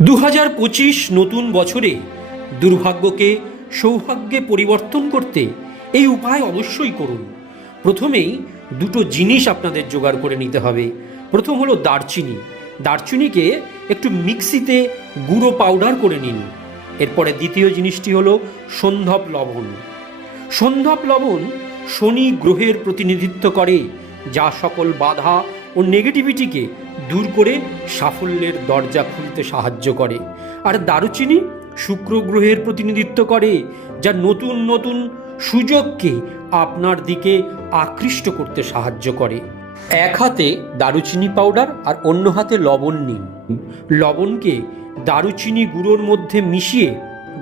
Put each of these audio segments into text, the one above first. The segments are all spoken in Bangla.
2025 নতুন বছরে দুর্ভাগ্যকে সৌভাগ্যে পরিবর্তন করতে এই উপায় অবশ্যই করুন। প্রথমেই দুটো জিনিস আপনাদের জোগাড় করে নিতে হবে। প্রথম হলো দারচিনি। দারচিনিকে একটু মিক্সিতে গুঁড়ো পাউডার করে নিন। এরপরে দ্বিতীয় জিনিসটি হলো সন্ধব লবণ। সন্ধব লবণ শনি গ্রহের প্রতিনিধিত্ব করে, যা সকল বাধা ও নেগেটিভিটিকে দূর করে সাফল্যের দরজা খুলতে সাহায্য করে। আর দারুচিনি শুক্র গ্রহের প্রতিনিধিত্ব করে, যা নতুন নতুন সুযোগকে আপনার দিকে আকৃষ্ট করতে সাহায্য করে। এক হাতে দারুচিনি পাউডার আর অন্য হাতে লবণ নিন। লবণকে দারুচিনি গুঁড়োর মধ্যে মিশিয়ে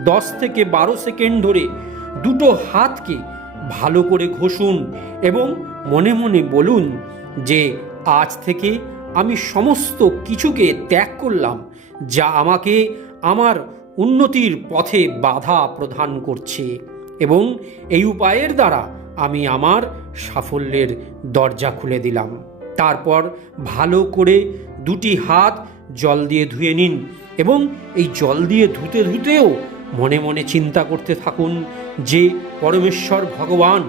10 থেকে 12 সেকেন্ড ধরে দুটো হাতকে ভালো করে ঘষুন এবং মনে মনে বলুন যে আজ থেকে আমি সমস্ত কিছুকে ত্যাগ করলাম যা আমাকে আমার উন্নতির পথে বাধা প্রদান করছে, এবং এই উপায়ের দ্বারা আমি আমার সাফল্যের দরজা খুলে দিলাম। তারপর ভালো করে দুটি হাত জল দিয়ে ধুয়ে নিন এবং এই জল দিয়ে ধুতে ধুতেও মনে মনে চিন্তা করতে থাকুন যে পরমেশ্বর ভগবান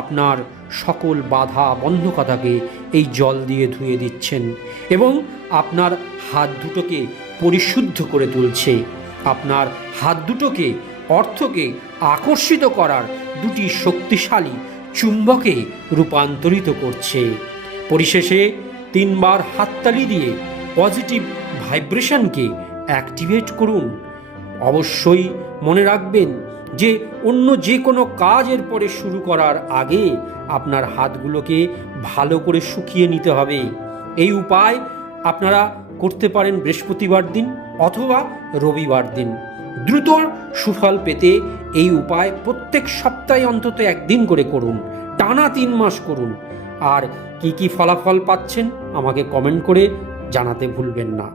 আপনার সকল বাধা বন্ধকতাকে এই জল দিয়ে ধুয়ে দিচ্ছেন এবং আপনার হাত দুটোকে পরিশুদ্ধ করে তুলছে। আপনার হাত দুটোকে অর্থকে আকর্ষিত করার দুটি শক্তিশালী চুম্বকে রূপান্তরিত করছে। পরিশেষে 3 বার হাততালি দিয়ে পজিটিভ ভাইব্রেশনকে অ্যাক্টিভেট করুন। অবশ্যই মনে রাখবেন যে অন্য যে কোনো কাজের পরে শুরু করার আগে আপনার হাতগুলোকে ভালো করে শুকিয়ে নিতে হবে। এই উপায় আপনারা করতে পারেন বৃহস্পতিবার দিন অথবা রবিবার দিন। দ্রুত সুফল পেতে এই উপায় প্রত্যেক সপ্তাহে অন্তত একদিন করে করুন, টানা 3 মাস করুন। আর কি ফলাফল পাচ্ছেন আমাকে কমেন্ট করে জানাতে ভুলবেন না।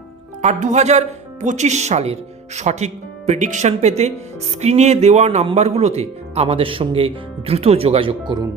আর 2025 সালের সঠিক প্রেডিকশন পেতে স্ক্রিনে দেওয়া নাম্বারগুলোতে আমাদের সঙ্গে দ্রুত যোগাযোগ করুন।